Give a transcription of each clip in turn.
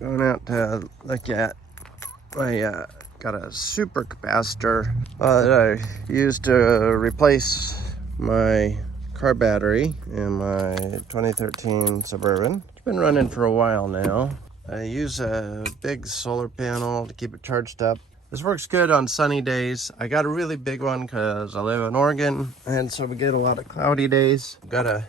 Going out to look at my got a supercapacitor that I used to replace my car battery in my 2013 Suburban. It's been running for a while now. I use a big solar panel to keep it charged up. This works good on sunny days. I got a really big one because I live in Oregon, and so we get a lot of cloudy days. Got a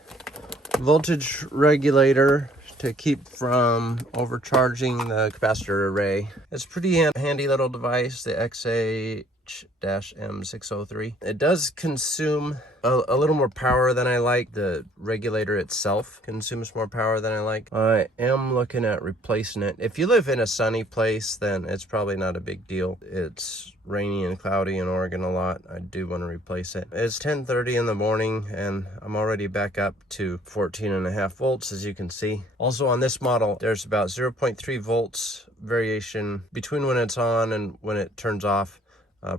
voltage regulator to keep from overcharging the capacitor array. It's a pretty handy little device, the XH-M603. It does consume a little more power than I like. The regulator itself consumes more power than I like. I am looking at replacing it. If you live in a sunny place, then it's probably not a big deal. It's rainy and cloudy in Oregon a lot. I do want to replace it. It's 10:30 in the morning and I'm already back up to 14.5 volts, as you can see. Also on this model, there's about 0.3 volts variation between when it's on and when it turns off.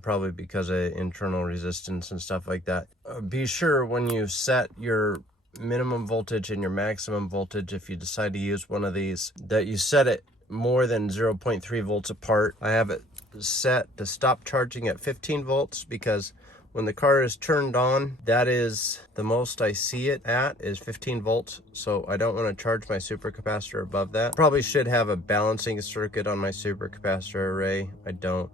Probably because of internal resistance and stuff like that. Be sure when you set your minimum voltage and your maximum voltage, if you decide to use one of these, that you set it more than 0.3 volts apart. I have it set to stop charging at 15 volts because when the car is turned on, that is the most I see it at, is 15 volts. So I don't want to charge my supercapacitor above that. Probably should have a balancing circuit on my supercapacitor array. I don't.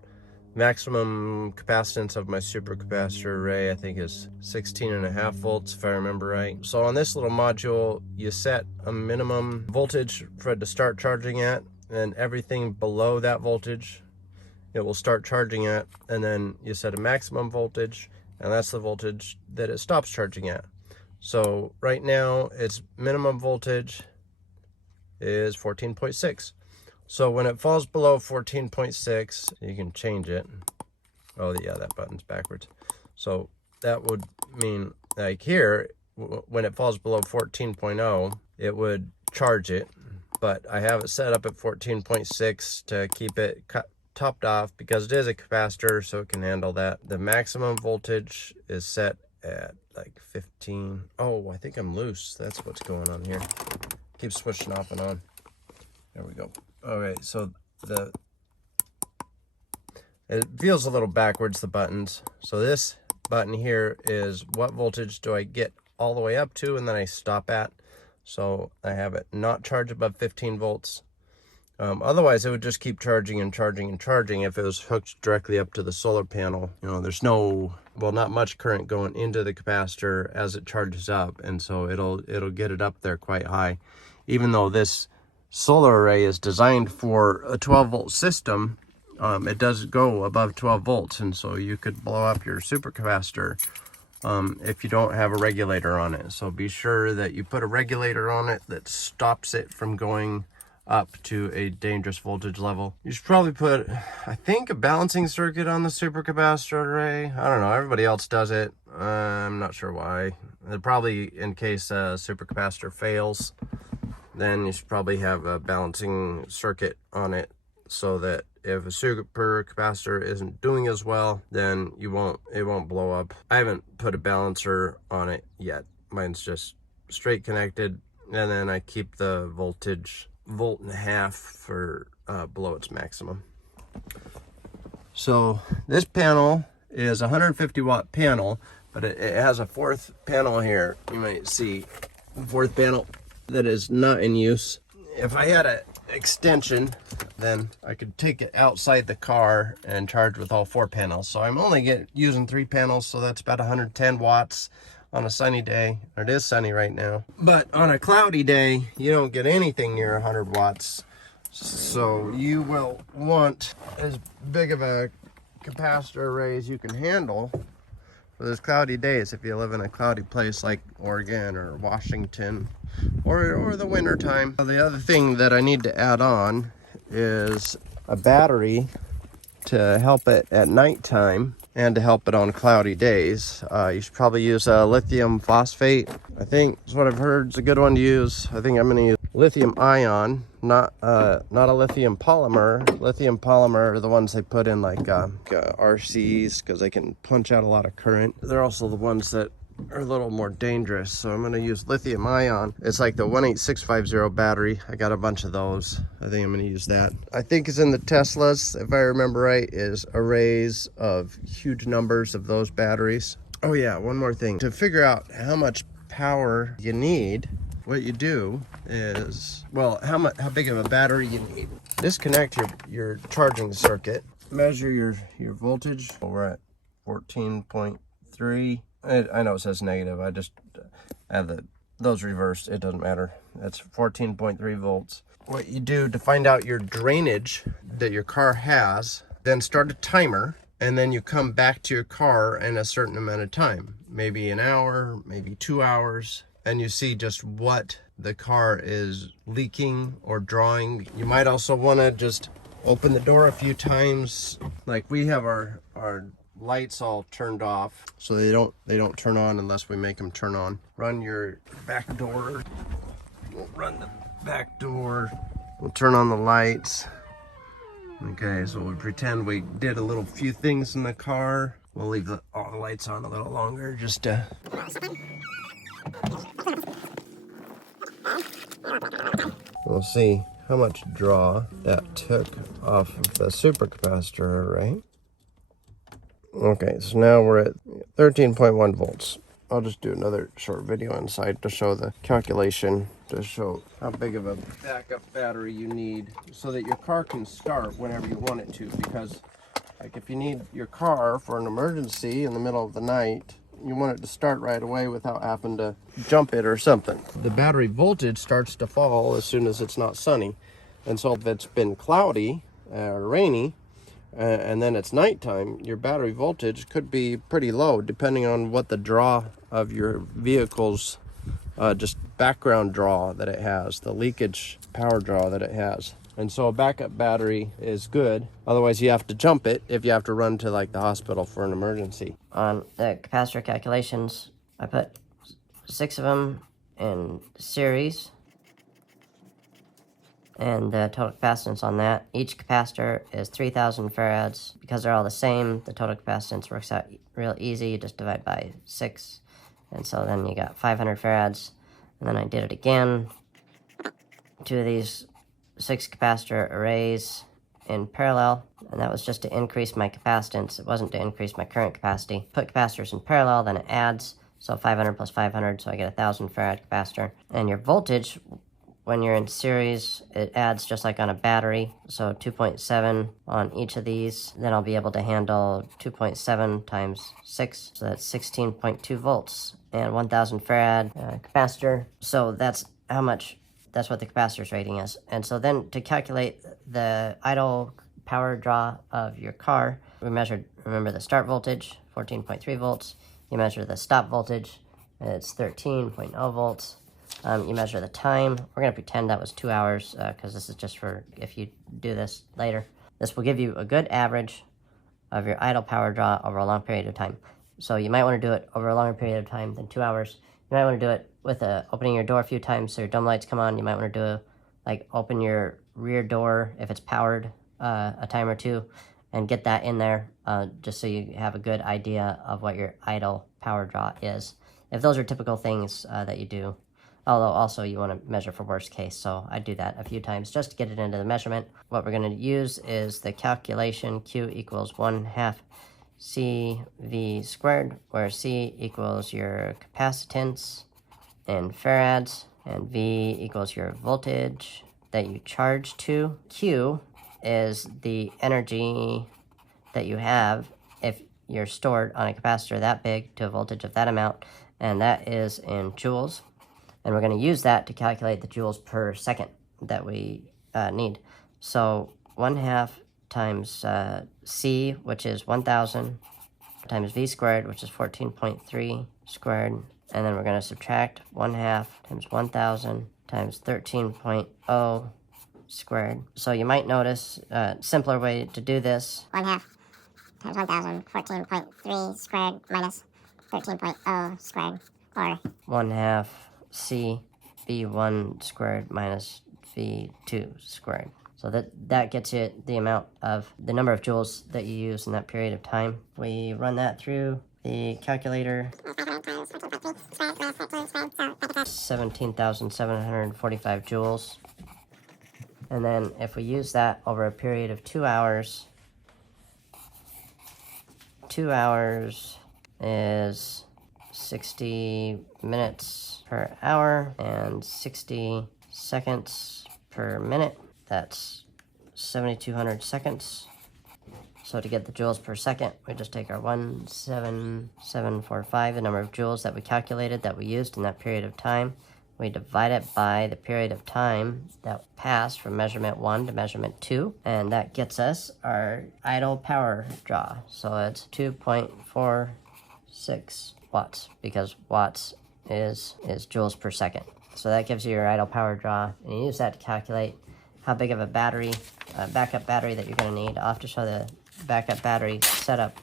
Maximum capacitance of my supercapacitor array, I think, is 16.5 volts, if I remember right. So on this little module, you set a minimum voltage for it to start charging at, and everything below that voltage, it will start charging at, and then you set a maximum voltage, and that's the voltage that it stops charging at. So right now, its minimum voltage is 14.6. So when it falls below 14.6, you can change it. Oh yeah, that button's backwards. So that would mean, like here, when it falls below 14.0, it would charge it. But I have it set up at 14.6 to keep it topped off because it is a capacitor, so it can handle that. The maximum voltage is set at like 15. Oh, I think I'm loose. That's what's going on here. Keep switching off and on. There we go. All right, so it feels a little backwards, the buttons. So this button here is what voltage do I get all the way up to and then I stop at. So I have it not charge above 15 volts. Otherwise, it would just keep charging and charging and charging if it was hooked directly up to the solar panel. You know, there's not much current going into the capacitor as it charges up, and so it'll get it up there quite high. Even though this solar array is designed for a 12 volt system, it does go above 12 volts, and so you could blow up your supercapacitor if you don't have a regulator on it. So be sure that you put a regulator on it that stops it from going up to a dangerous voltage level. You should probably put, I think, a balancing circuit on the supercapacitor array. I don't know, everybody else does it. I'm not sure why. Probably in case a supercapacitor fails, then you should probably have a balancing circuit on it so that if a supercapacitor isn't doing as well, then it won't blow up. I haven't put a balancer on it yet. Mine's just straight connected, and then I keep the voltage 1.5 volts for below its maximum. So this panel is a 150 watt panel, but it has a fourth panel here. You might see the fourth panel that is not in use. If I had an extension, then I could take it outside the car and charge with all four panels. So I'm only using 3 panels, so that's about 110 watts on a sunny day. It is sunny right now. But on a cloudy day, you don't get anything near 100 watts. So you will want as big of a capacitor array as you can handle for those cloudy days if you live in a cloudy place like Oregon or Washington or the winter time. The other thing that I need to add on is a battery to help it at nighttime and to help it on cloudy days. You should probably use a lithium phosphate. I think is what I've heard is a good one to use. I think I'm going to use lithium ion, not a lithium polymer. Lithium polymer are the ones they put in like RCs because they can punch out a lot of current. They're also the ones that are a little more dangerous, so I'm going to use lithium ion. It's like the 18650 battery. I got a bunch of those. I think I'm going to use that. I think it's in the Teslas, if I remember right, is arrays of huge numbers of those batteries. Oh yeah, one more thing. To figure out how much power you need, what you do is, well, how big of a battery you need. Disconnect your charging circuit. Measure your voltage. We're at 14.3. I know it says negative. I just have those reversed. It doesn't matter. That's 14.3 volts. What you do to find out your drainage that your car has, then start a timer, and then you come back to your car in a certain amount of time, maybe an hour, maybe 2 hours, and you see just what the car is leaking or drawing. You might also want to just open the door a few times. Like we have our lights all turned off, so they don't turn on unless we make them turn on. Run your back door. We'll run the back door. We'll turn on the lights. Okay, so we pretend we did a few things in the car. We'll leave all the lights on a little longer just to... We'll see how much draw that took off of the supercapacitor array. Okay, so now we're at 13.1 volts. I'll just do another short video inside to show the calculation, to show how big of a backup battery you need so that your car can start whenever you want it to. Because like if you need your car for an emergency in the middle of the night, you want it to start right away without having to jump it or something. The battery voltage starts to fall as soon as it's not sunny. And so if it's been cloudy or rainy, and then it's nighttime, your battery voltage could be pretty low depending on what the draw of your vehicle's just background draw that it has, the leakage power draw that it has. And so a backup battery is good. Otherwise you have to jump it if you have to run to like the hospital for an emergency. On the capacitor calculations, I put 6 of them in series. And the total capacitance on that, each capacitor is 3,000 farads. Because they're all the same, the total capacitance works out real easy. You just divide by 6. And so then you got 500 farads. And then I did it again. 2 of these 6 capacitor arrays in parallel. And that was just to increase my capacitance. It wasn't to increase my current capacity. Put capacitors in parallel, then it adds. So 500 plus 500, so I get a 1,000 farad capacitor. And your voltage, when you're in series, it adds just like on a battery, so 2.7 on each of these. Then I'll be able to handle 2.7 times 6, so that's 16.2 volts and 1,000 farad capacitor. So that's what the capacitor's rating is. And so then to calculate the idle power draw of your car, we measured, remember the start voltage, 14.3 volts. You measure the stop voltage, and it's 13.0 volts. You measure the time. We're going to pretend that was 2 hours because this is just for if you do this later. This will give you a good average of your idle power draw over a long period of time. So you might want to do it over a longer period of time than 2 hours. You might want to do it with opening your door a few times so your dome lights come on. You might want to do open your rear door if it's powered a time or two and get that in there just so you have a good idea of what your idle power draw is. If those are typical things that you do. Although also you want to measure for worst case, so I do that a few times just to get it into the measurement. What we're going to use is the calculation Q equals 1/2 CV squared, where C equals your capacitance in farads, and V equals your voltage that you charge to. Q is the energy that you have if you're stored on a capacitor that big to a voltage of that amount, and that is in joules. And we're going to use that to calculate the joules per second that we need. So 1/2 times C, which is 1,000, times V squared, which is 14.3 squared. And then we're going to subtract 1/2 times 1,000 times 13.0 squared. So you might notice a simpler way to do this. 1/2 times 1,000, 14.3 squared minus 13.0 squared, or 1/2 C V1 squared minus V2 squared. So that gets you the amount of the number of joules that you use in that period of time. We run that through the calculator, 17,745 joules. And then if we use that over a period of 2 hours, 2 hours is 60 minutes per hour and 60 seconds per minute. That's 7,200 seconds. So to get the joules per second, we just take our 17745, the number of joules that we calculated that we used in that period of time. We divide it by the period of time that passed from measurement 1 to measurement 2, and that gets us our idle power draw. So it's 2.46 watts, because watts is joules per second. So that gives you your idle power draw, and you use that to calculate how big of a battery, backup battery that you're going to need. I'll have to show the backup battery setup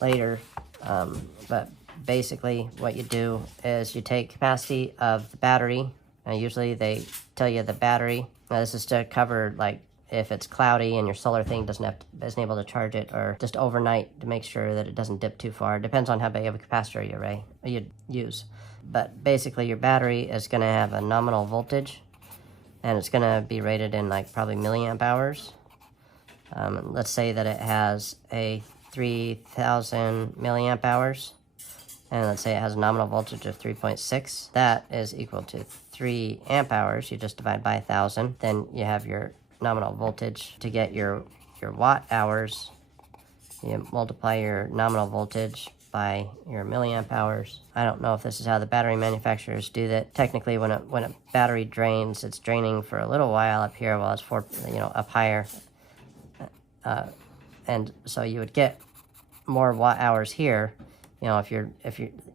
later, but basically what you do is you take capacity of the battery, and usually they tell you the battery. Now this is to cover, like, if it's cloudy and your solar thing isn't able to charge it, or just overnight to make sure that it doesn't dip too far. It depends on how big of a capacitor you use. But basically your battery is going to have a nominal voltage, and it's going to be rated in like probably milliamp hours. Let's say that it has a 3,000 milliamp hours, and let's say it has a nominal voltage of 3.6. That is equal to 3 amp hours. You just divide by 1,000. Then you have your nominal voltage. To get your watt hours, you multiply your nominal voltage by your milliamp hours. I don't know if this is how the battery manufacturers do that. Technically, when a battery drains, it's draining for a little while up here while it's up higher. And so you would get more watt hours here. If you're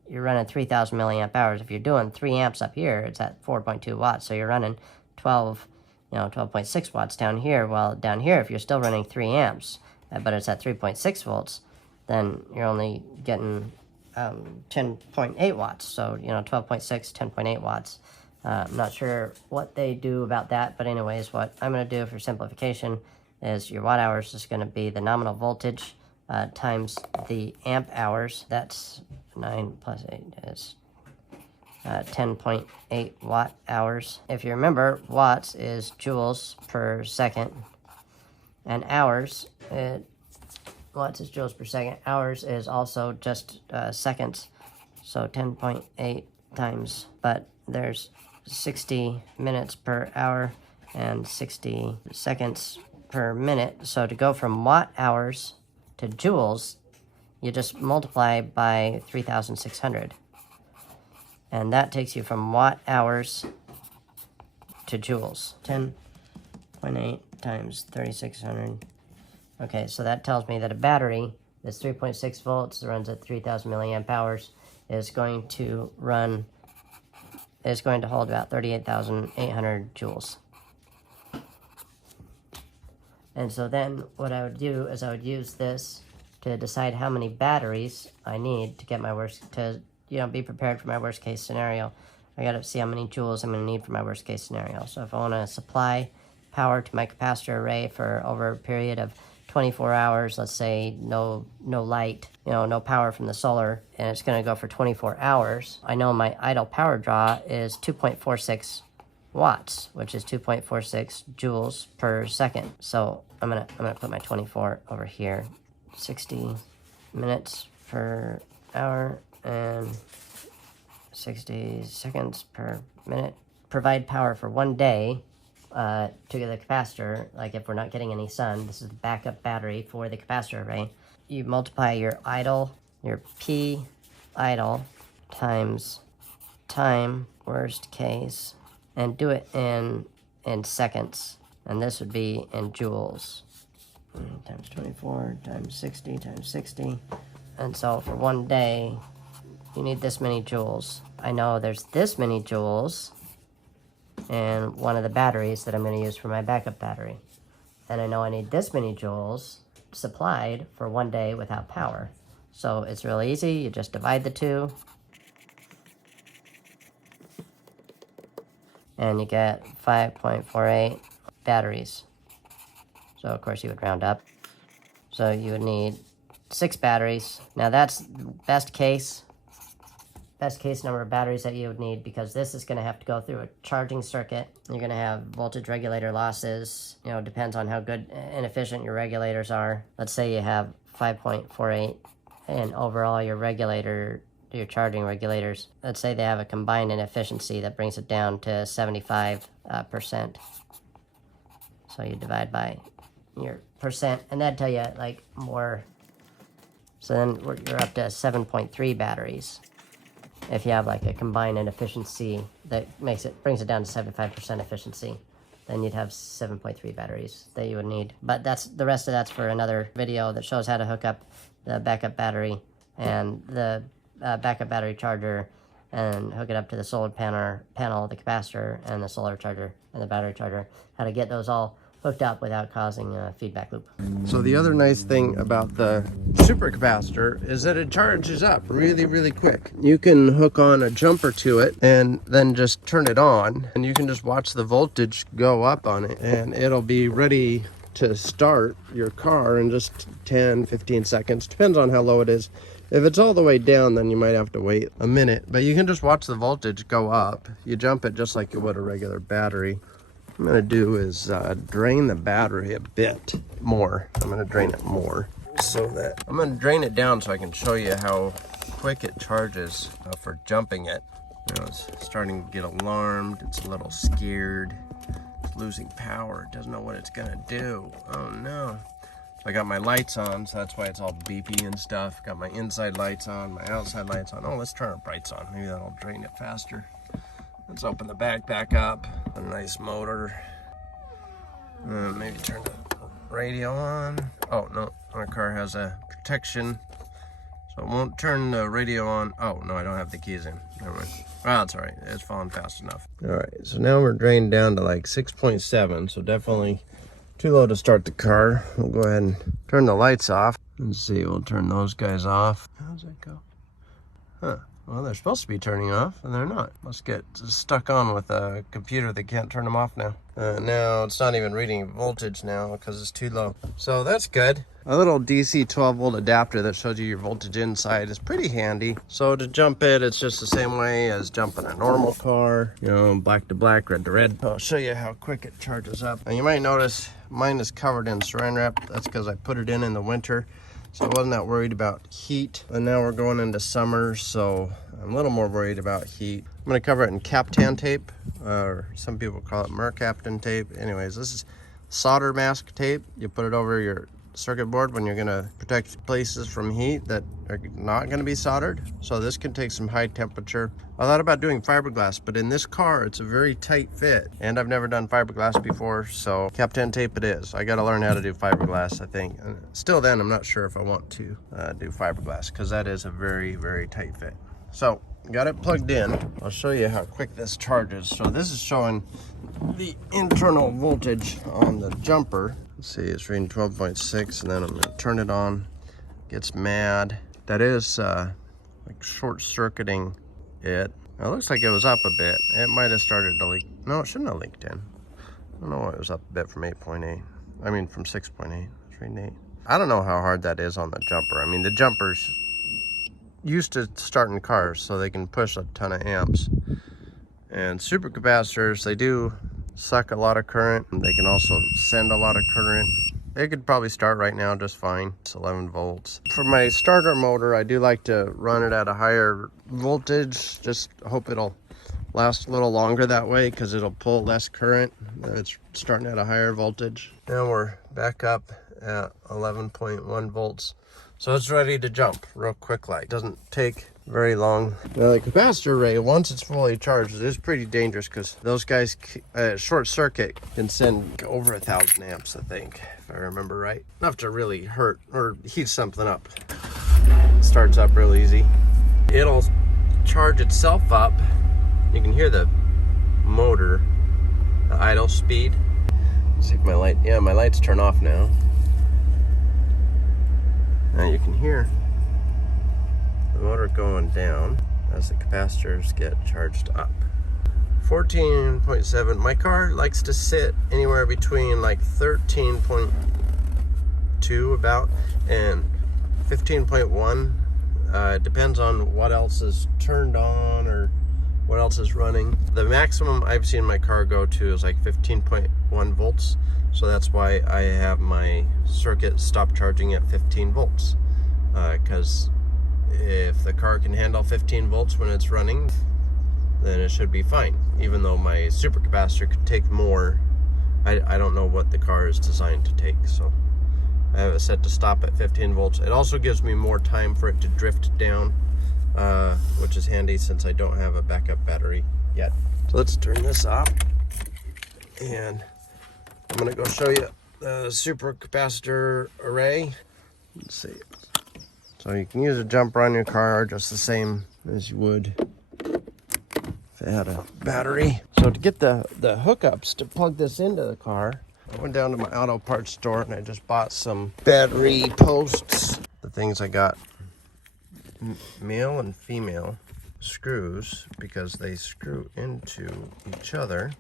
running 3,000 milliamp hours, if you're doing 3 amps up here, it's at 4.2 watts. So you're running 12.6 watts down here. While down here, if you're still running 3 amps, but it's at 3.6 volts, then you're only getting 10.8 watts. So 12.6, 10.8 watts. I'm not sure what they do about that, but anyways, what I'm going to do for simplification is your watt hours is going to be the nominal voltage times the amp hours. That's 9 plus 8 is 10.8 watt hours. If you remember, watts is joules per second, and hours, watts is joules per second. Hours is also just seconds, so 10.8 times, but there's 60 minutes per hour and 60 seconds per minute. So to go from watt hours to joules, you just multiply by 3,600. And that takes you from watt hours to joules. 10.8 times 3,600. Okay, so that tells me that a battery that's 3.6 volts, runs at 3,000 milliamp hours, is going to hold about 38,800 joules. And so then what I would do is I would use this to decide how many batteries I need to get my be prepared for my worst case scenario. I gotta see how many joules I'm gonna need for my worst case scenario. So if I wanna supply power to my capacitor array for over a period of 24 hours, let's say no light, no power from the solar, and it's gonna go for 24 hours, I know my idle power draw is 2.46 watts, which is 2.46 joules per second. So I'm gonna put my 24 over here. 60 minutes per hour and 60 seconds per minute. Provide power for 1 day to the capacitor. Like if we're not getting any sun, this is the backup battery for the capacitor array. You multiply your P idle times time, worst case, and do it in seconds, and this would be in joules. Times 24 times 60 times 60, and so for 1 day you need this many joules. I know there's this many joules in one of the batteries that I'm going to use for my backup battery, and I know I need this many joules supplied for 1 day without power. So it's really easy. You just divide the two, and you get 5.48 batteries. So of course you would round up. So you would need 6 batteries. Now that's best case number of batteries that you would need, because this is going to have to go through a charging circuit. You're going to have voltage regulator losses. You know, depends on how good and efficient your regulators are. Let's say you have 5.48, and overall your charging regulators, let's say they have a combined inefficiency that brings it down to 75%. So you divide by your percent, and that'd tell you like more. So then you're up to 7.3 batteries. If you have like a combined inefficiency that brings it down to 75% efficiency, then you'd have 7.3 batteries that you would need. But the rest of that's for another video that shows how to hook up the backup battery and the backup battery charger, and hook it up to the solar panel, the capacitor, and the solar charger and the battery charger. How to get those all hooked up without causing a feedback loop. So the other nice thing about the supercapacitor is that it charges up really, really quick. You can hook on a jumper to it and then just turn it on, and you can just watch the voltage go up on it, and it'll be ready to start your car in just 10-15 seconds. Depends on how low it is. If it's all the way down, then you might have to wait a minute, but you can just watch the voltage go up. You jump it just like you would a regular battery. What I'm gonna do is drain the battery a bit more. I'm gonna drain it more, so that I'm gonna drain it down so I can show you how quick it charges for jumping it. You know, it's starting to get alarmed. It's a little scared. It's losing power. It doesn't know what it's gonna do. Oh no. So I got my lights on, so that's why it's all beepy and stuff. Got my inside lights on, my outside lights on. Oh, let's turn our brights on. Maybe that'll drain it faster. Let's open the backpack up. A nice motor. Maybe turn the radio on. Oh no, my car has a protection, so it won't turn the radio on. Oh no, I don't have the keys in. Never mind. Well, it's all right. It's falling fast enough. All right, so now we're drained down to like 6.7. So definitely too low to start the car. We'll go ahead and turn the lights off. Let's see. We'll turn those guys off. How's that go? Huh. Well, they're supposed to be turning off, and they're not. Must get stuck on with a computer that can't turn them off now. Now it's not even reading voltage now because it's too low. So that's good. A little DC 12-volt adapter that shows you your voltage inside is pretty handy. So to jump it, it's just the same way as jumping a normal car. You know, black to black, red to red. I'll show you how quick it charges up. And you might notice mine is covered in saran wrap. That's because I put it in the winter. So I wasn't that worried about heat. And now we're going into summer, so I'm a little more worried about heat. I'm gonna cover it in captan tape, or some people call it mercaptan tape. Anyways, this is solder mask tape. You put it over your circuit board when you're gonna protect places from heat that are not gonna be soldered. So this can take some high temperature. I thought about doing fiberglass, but in this car, it's a very tight fit. And I've never done fiberglass before, so captan tape it is. I gotta learn how to do fiberglass, I think. And still then, I'm not sure if I want to do fiberglass, because that is a very, very tight fit. So, got it plugged in. I'll show you how quick this charges. So this is showing the internal voltage on the jumper. Let's see, it's reading 12.6, and then I'm gonna turn it on. Gets mad. That is like short-circuiting it. It looks like it was up a bit. It might have started to leak. No, it shouldn't have leaked in. I don't know why it was up a bit from 8.8. I mean, from 6.8. It's reading 8. I don't know how hard that is on the jumper. I mean, the jumper's used to starting cars, so they can push a ton of amps. And supercapacitors, they do suck a lot of current. They can also send a lot of current. They could probably start right now just fine. It's 11 volts. For my starter motor, I do like to run it at a higher voltage. Just hope it'll last a little longer that way, because it'll pull less current. It's starting at a higher voltage. Now we're back up at 11.1 volts. So it's ready to jump real quick like. Doesn't take very long. Now the capacitor array, once it's fully charged, it is pretty dangerous, because those guys, short circuit can send over 1,000 amps, I think, if I remember right. Enough to really hurt or heat something up. It starts up real easy. It'll charge itself up. You can hear the motor, the idle speed. Let's see if my light, yeah, my lights turn off now. Now you can hear the motor going down as the capacitors get charged up. 14.7. My car likes to sit anywhere between like 13.2 about and 15.1. It depends on what else is turned on or what else is running. The maximum I've seen my car go to is like 15.1 volts. So that's why I have my circuit stop charging at 15 volts. Because if the car can handle 15 volts when it's running, then it should be fine. Even though my supercapacitor could take more, I don't know what the car is designed to take. So I have it set to stop at 15 volts. It also gives me more time for it to drift down, which is handy since I don't have a backup battery yet. So let's turn this off, and I'm gonna go show you the supercapacitor array. Let's see. So you can use a jumper on your car just the same as you would if it had a battery. So to get the hookups to plug this into the car, I went down to my auto parts store and I just bought some battery posts. The things I got, male and female screws, because they screw into each other.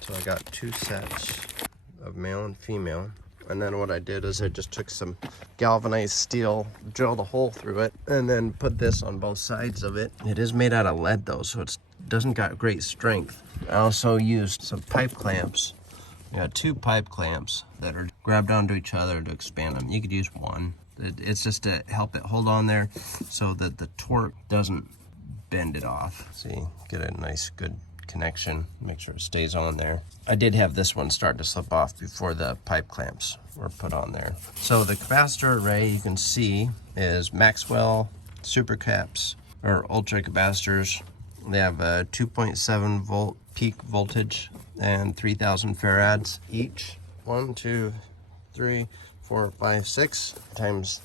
So I got 2 sets of male and female. And then what I did is I just took some galvanized steel, drilled a hole through it, and then put this on both sides of it. It is made out of lead though, so it doesn't got great strength. I also used some pipe clamps. I got 2 pipe clamps that are grabbed onto each other to expand them. You could use one. It's just to help it hold on there so that the torque doesn't bend it off. See, get a nice good connection, make sure it stays on there. I did have this one start to slip off before the pipe clamps were put on there. So the capacitor array you can see is Maxwell Supercaps or Ultracapacitors. They have a 2.7 volt peak voltage and 3,000 farads each. 1, 2, 3, 4, 5, 6 times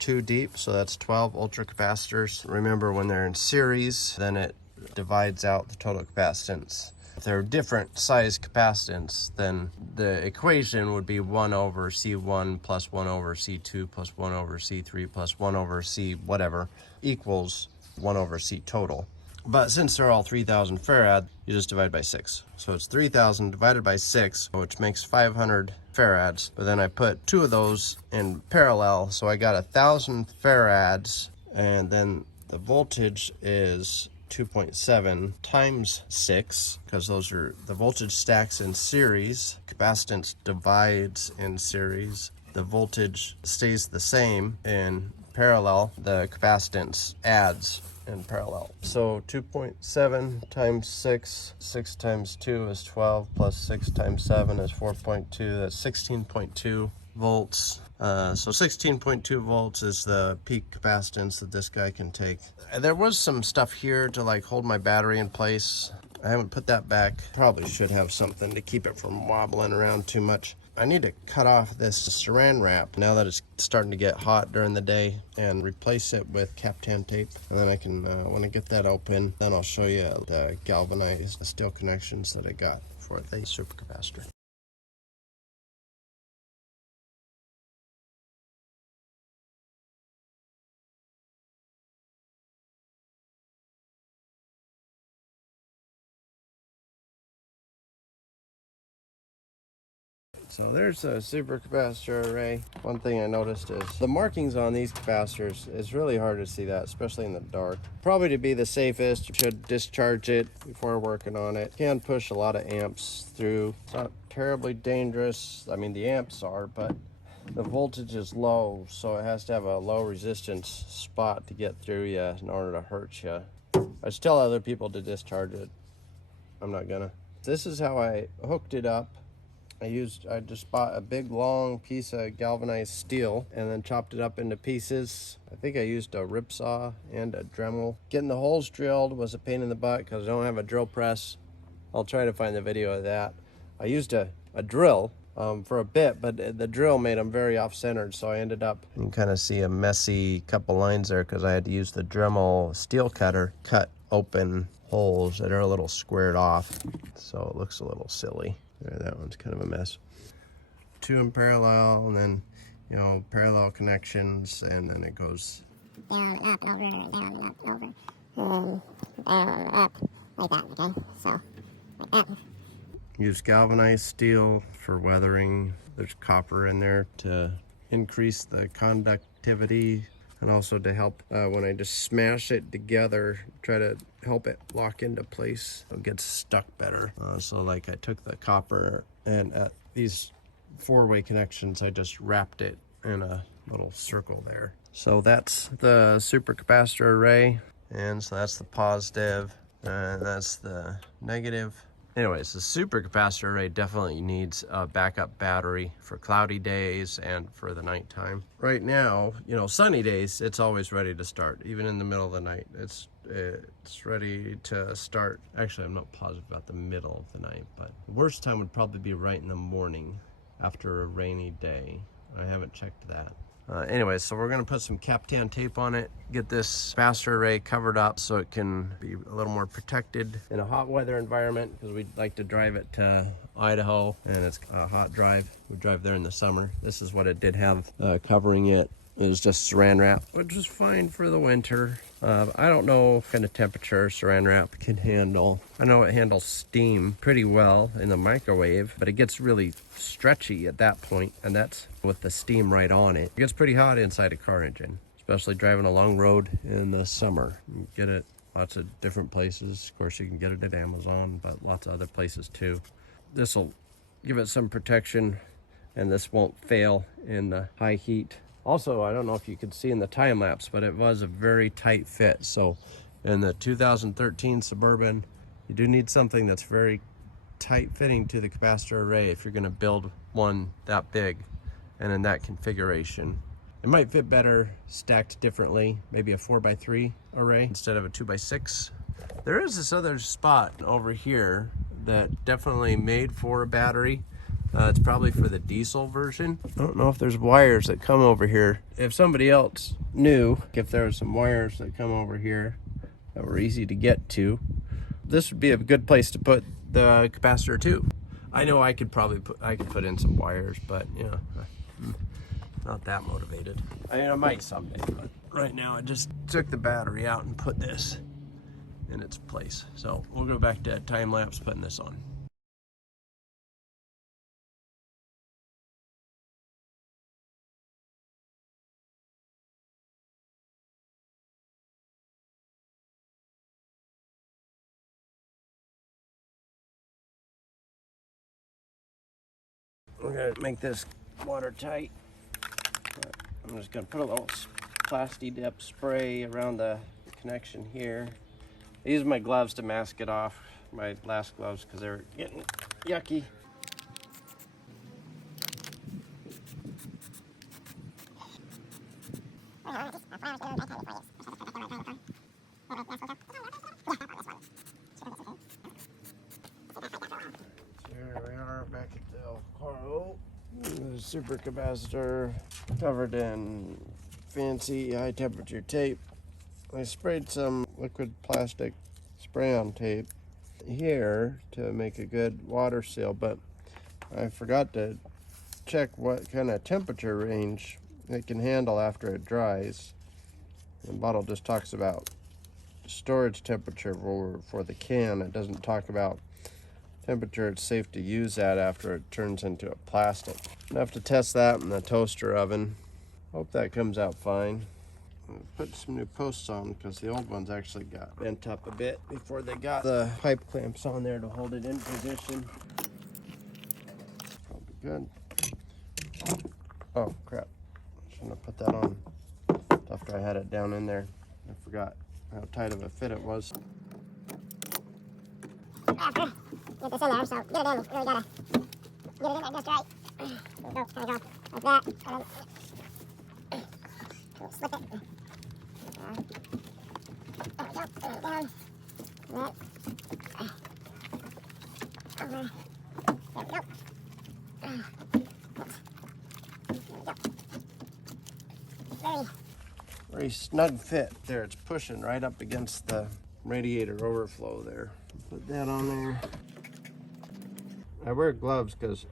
2 deep, so that's 12 ultracapacitors. Remember, when they're in series, then it divides out the total capacitance. If they're different size capacitance, then the equation would be 1 over C1 plus 1 over C2 plus 1 over C3 plus 1 over C whatever equals 1 over C total. But since they're all 3,000 farad, you just divide by 6. So it's 3,000 divided by 6, which makes 500 farads. But then I put 2 of those in parallel, so I got 1,000 farads, and then the voltage is 2.7 times 6, because those are the voltage stacks in series. Capacitance divides in series. The voltage stays the same in parallel. The capacitance adds in parallel. So 2.7 times 6, 6 times 2 is 12, plus 6 times 7 is 4.2. That's 16.2 volts. So 16.2 volts is the peak capacitance that this guy can take. There was some stuff here to like hold my battery in place. I haven't put that back. Probably should have something to keep it from wobbling around too much. I need to cut off this saran wrap now that it's starting to get hot during the day and replace it with captan tape. And then I can, when I get that open, then I'll show you the galvanized steel connections that I got for the supercapacitor. So there's a supercapacitor array. One thing I noticed is the markings on these capacitors, it's really hard to see that, especially in the dark. Probably to be the safest, you should discharge it before working on it. Can push a lot of amps through. It's not terribly dangerous. I mean, the amps are, but the voltage is low, so it has to have a low resistance spot to get through you in order to hurt you. I just tell other people to discharge it. I'm not gonna. This is how I hooked it up. I just bought a big long piece of galvanized steel and then chopped it up into pieces. I think I used a rip saw and a Dremel. Getting the holes drilled was a pain in the butt because I don't have a drill press. I'll try to find the video of that. I used a drill for a bit, but the drill made them very off-centered, so I ended up, you can kind of see a messy couple lines there because I had to use the Dremel steel cutter, cut open holes that are a little squared off, so it looks a little silly. There, that one's kind of a mess. 2 in parallel, and then, you know, parallel connections, and then it goes down and up and over, down and up and over, down and up, like that, okay? So, like that. Use galvanized steel for weathering. There's copper in there to increase the conductivity, and also to help when I just smash it together, try to help it lock into place. It gets stuck better. So like I took the copper and at these 4-way connections, I just wrapped it in a little circle there. So that's the supercapacitor array. And so that's the positive, and that's the negative. Anyways, the supercapacitor array definitely needs a backup battery for cloudy days and for the nighttime. Right now, you know, sunny days, it's always ready to start. Even in the middle of the night, it's ready to start. Actually, I'm not positive about the middle of the night, but the worst time would probably be right in the morning after a rainy day. I haven't checked that. Anyways, so we're gonna put some captan tape on it, get this capacitor array covered up so it can be a little more protected in a hot weather environment, because we'd like to drive it to Idaho, and it's a hot drive. We drive there in the summer. This is what it did have covering it. It was just saran wrap, which is fine for the winter. I don't know what kind of temperature saran wrap can handle. I know it handles steam pretty well in the microwave, but it gets really stretchy at that point, and that's with the steam right on it. It gets pretty hot inside a car engine, especially driving a long road in the summer. You get it lots of different places. Of course, you can get it at Amazon, but lots of other places too. This will give it some protection, and this won't fail in the high heat. Also, I don't know if you could see in the time lapse, but it was a very tight fit. So in the 2013 Suburban, you do need something that's very tight fitting to the capacitor array if you're going to build one that big and in that configuration. It might fit better stacked differently, maybe a 4x3 array instead of a 2x6. There is this other spot over here that definitely made for a battery. It's probably for the diesel version. I don't know if there's wires that come over here. If somebody else knew if there were some wires that come over here that were easy to get to, this would be a good place to put the capacitor too. I know I could put in some wires, but you know, I'm not that motivated. I mean, I might someday, but right now I just took the battery out and put this in its place. So we'll go back to time lapse putting this on. We're gonna make this watertight. I'm just gonna put a little Plasti Dip spray around the connection here. I used my gloves to mask it off, my last gloves, because they were getting yucky. Here we are back at the El Coro. The supercapacitor covered in fancy high temperature tape. I sprayed some liquid plastic spray-on tape here to make a good water seal, but I forgot to check what kind of temperature range it can handle after it dries. The bottle just talks about storage temperature for the can. It doesn't talk about temperature it's safe to use at after it turns into a plastic. I have to test that in the toaster oven. Hope that comes out fine. Put some new posts on because the old ones actually got bent up a bit before they got the pipe clamps on there to hold it in position. Probably good. Oh crap, shouldn't have put that on after I had it down in there. I forgot how tight of a fit it was. Get this in there, so get it in. You really gotta get it in there just right. There we go, kind of go like that, and then slip it. There we go, down, and then over. There we go. Very snug fit there. It's pushing right up against the radiator overflow there. Put that on there. I wear gloves because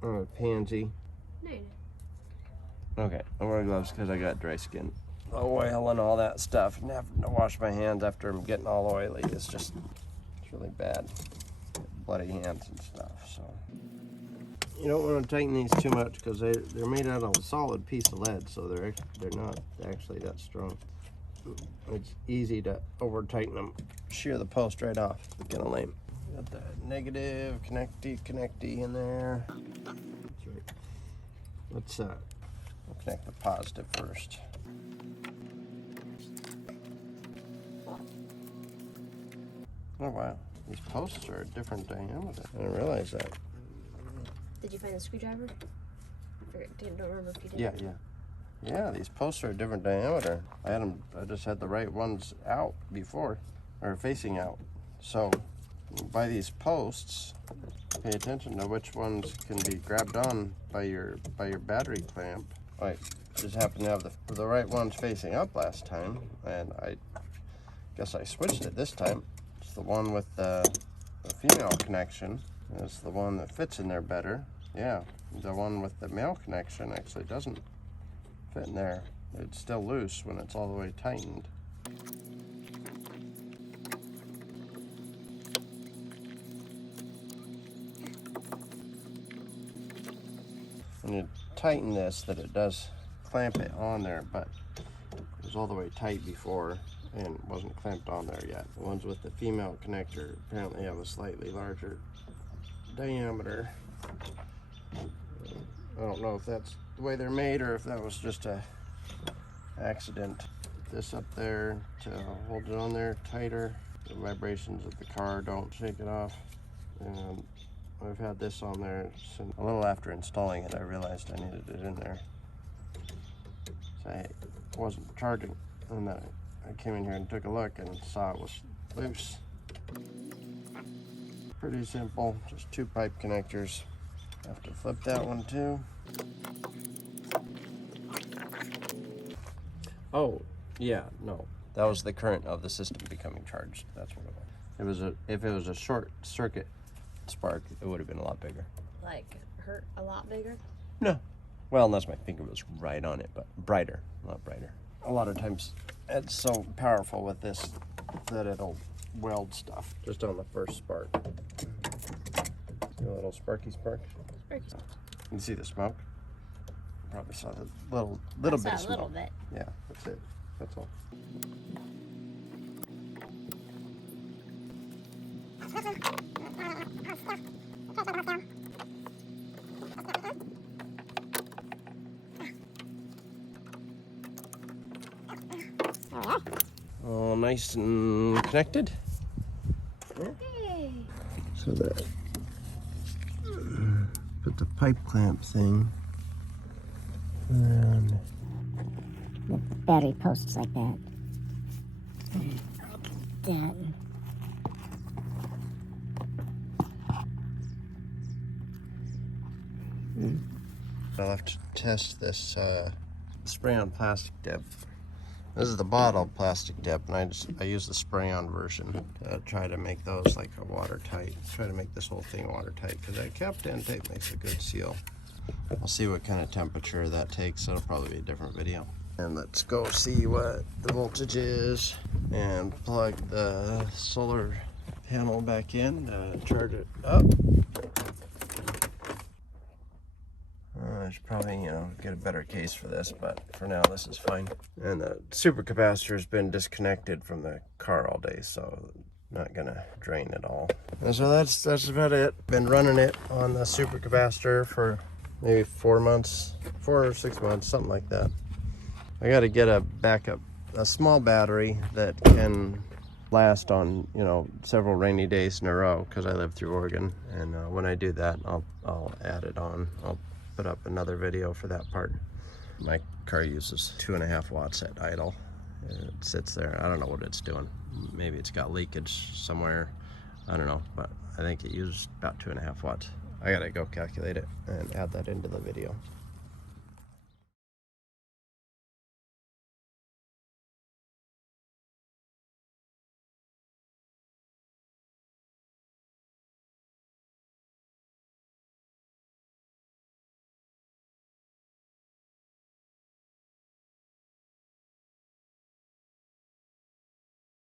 I'm a pansy. No, you Okay, I wear gloves because I got dry skin. Oil and all that stuff, and having to wash my hands after I'm getting all oily is just, it's really bad. Bloody hands and stuff, so. You don't want to tighten these too much because they're made out of a solid piece of lead, so they're not actually that strong. It's easy to over tighten them. Shear the post right off. Kind of lame. Got the negative connecty in there. That's right. Let's we'll connect the positive first. Oh wow, these posts are a different diameter. I didn't realize that. Did you find the screwdriver? Don't remember if you did. Yeah, these posts are a different diameter. I just had the right ones out before, or facing out. So by these posts, pay attention to which ones can be grabbed on by your battery clamp. I just happened to have the right ones facing up last time, and I guess I switched it this time. It's the one with the female connection. It's the one that fits in there better. Yeah, the one with the male connection actually doesn't fit in there. It's still loose when it's all the way tightened. When you tighten this, that it does clamp it on there, but it was all the way tight before and wasn't clamped on there yet. The ones with the female connector apparently have a slightly larger diameter. I don't know if that's the way they're made or if that was just a accident. Put this up there to hold it on there tighter. The vibrations of the car don't shake it off. And I've had this on there since a little after installing it. I realized I needed it in there. So I wasn't charging, and then I came in here and took a look and saw it was loose. Pretty simple, just 2 pipe connectors. Have to flip that one too. Oh, yeah, no. That was the current of the system becoming charged. That's what it was. If it was a short circuit spark, it would have been a lot bigger. Like, hurt a lot bigger? No. Well, unless my finger was right on it, but brighter, a lot brighter. A lot of times it's so powerful with this that it'll weld stuff just on the first spark. See a little sparky spark? Sparky. You can see the smoke. You probably saw the little bit of smoke. A little bit. Yeah, that's it. That's all. All nice and connected. Yay. So that put the pipe clamp thing around The battery posts like that. That. I'll have to test this spray-on plastic dip. This is the bottle plastic dip, and I use the spray-on version to try to make those like a watertight. Try to make this whole thing watertight because that captan tape makes a good seal. I'll see what kind of temperature that takes. It'll probably be a different video. And let's go see what the voltage is and plug the solar panel back in to charge it up. I should probably, get a better case for this, but for now this is fine. And the supercapacitor has been disconnected from the car all day, so not gonna drain it all. And so that's about it. Been running it on the supercapacitor for maybe 4 months, 4 or 6 months, something like that. I got to get a small battery that can last on, several rainy days in a row because I live through Oregon. And when I do that, I'll add it on. I'll put up another video for that part. My car uses 2.5 watts at idle. It sits there. I don't know what it's doing. Maybe it's got leakage somewhere. I don't know, but I think it used about 2.5 watts. I gotta go calculate it and add that into the video.